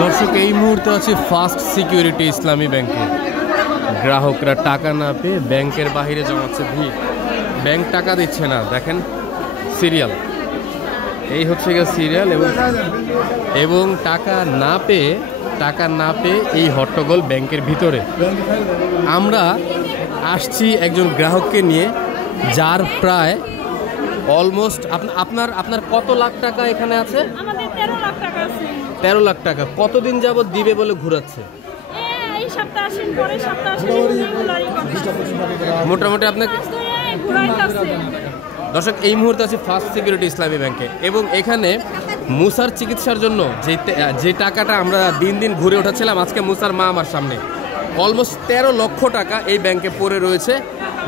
দর্শক, এই মুহূর্তে আছে ফার্স্ট সিকিউরিটি ইসলামী ব্যাংকে। গ্রাহকরা টাকা না পেয়ে ব্যাংকের বাহিরে জমাচ্ছে ভিড়। ব্যাংক টাকা দিচ্ছে না, দেখেন সিরিয়াল, এই হচ্ছে গিয়ে সিরিয়াল। এবং টাকা না পেয়ে এই হট্টগোল ব্যাংকের ভিতরে। আমরা আসছি একজন গ্রাহককে নিয়ে, যার প্রায় অলমোস্ট আপনার কত লাখ টাকা এখানে আছে? আমাদের 13 লাখ টাকা আছে। 13 লাখ টাকা কতদিন যাবত দিবে বলে ঘুরাচ্ছে? এই সপ্তাহ আসেন, পরের সপ্তাহ আসেন, মোটামুটি আপনাকে দর্শক, এই মুহূর্তে আছে ফার্স্ট সিকিউরিটি ইসলামী ব্যাংকে। এবং এখানে মুসার চিকিৎসার জন্য যে টাকাটা আমরা দিন দিন ঘুরে ওঠাচ্ছিলাম, আজকে মুসার মা আমার সামনে অলমোস্ট 13 লক্ষ টাকা এই ব্যাংকে পড়ে রয়েছে,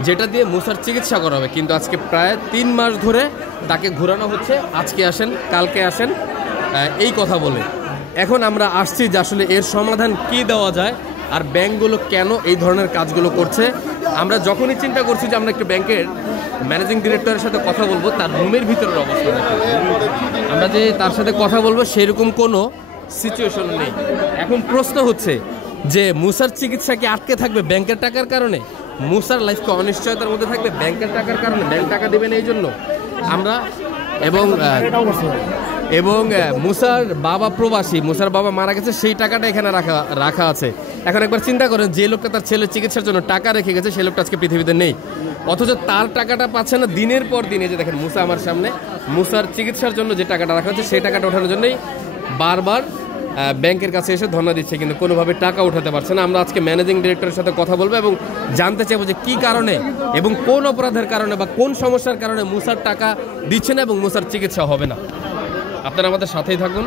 যেটা দিয়ে মুসার চিকিৎসা করা হবে। কিন্তু আজকে প্রায় 3 মাস ধরে তাকে ঘোরানো হচ্ছে, আজকে আসেন কালকে আসেন এই কথা বলে। এখন আমরা আসছি যে আসলে এর সমাধান কি দেওয়া যায়, আর ব্যাংকগুলো কেন এই ধরনের কাজগুলো করছে। আমরা যখনই চিন্তা করছি যে আমরা একটু ব্যাংকের ম্যানেজিং ডিরেক্টরের সাথে কথা বলবো, তার রুমের ভিতরের অবস্থা দেখে আমরা যে তার সাথে কথা বলবো সেরকম কোনো সিচুয়েশন নেই। এখন প্রশ্ন হচ্ছে যে মুসার চিকিৎসা কি আটকে থাকবে ব্যাংকের টাকার কারণে? মুসার লাইফকে অনিশ্চয়তার মধ্যে থাকবে ব্যাংকের টাকার কারণে? ব্যাংক টাকা দেবেন এই জন্য আমরা। এবং মুসার বাবা প্রবাসী, মুসার বাবা মারা গেছে, সেই টাকাটা এখানে রাখা আছে। এখন একবার চিন্তা করেন, যে লোকটা তার ছেলের চিকিৎসার জন্য টাকা রেখে গেছে, সেই লোকটা আজকে পৃথিবীতে নেই, অথচ তার টাকাটা পাচ্ছে না দিনের পর দিন। এই যে দেখেন মুসা আমার সামনে, মুসার চিকিৎসার জন্য যে টাকাটা রাখা হচ্ছে সেই টাকাটা ওঠানোর জন্যই বারবার ব্যাংকের কাছে এসে ধর্ণা দিচ্ছে, কিন্তু কোনোভাবে টাকা উঠাতে পারছে না। আমরা আজকে ম্যানেজিং ডিরেক্টরের সাথে কথা বলবো এবং জানতে চাইবো যে কী কারণে এবং কোন অপরাধের কারণে বা কোন সমস্যার কারণে মুসার টাকা দিচ্ছে না এবং মুসার চিকিৎসা হবে না। আপনারা আমাদের সাথেই থাকুন।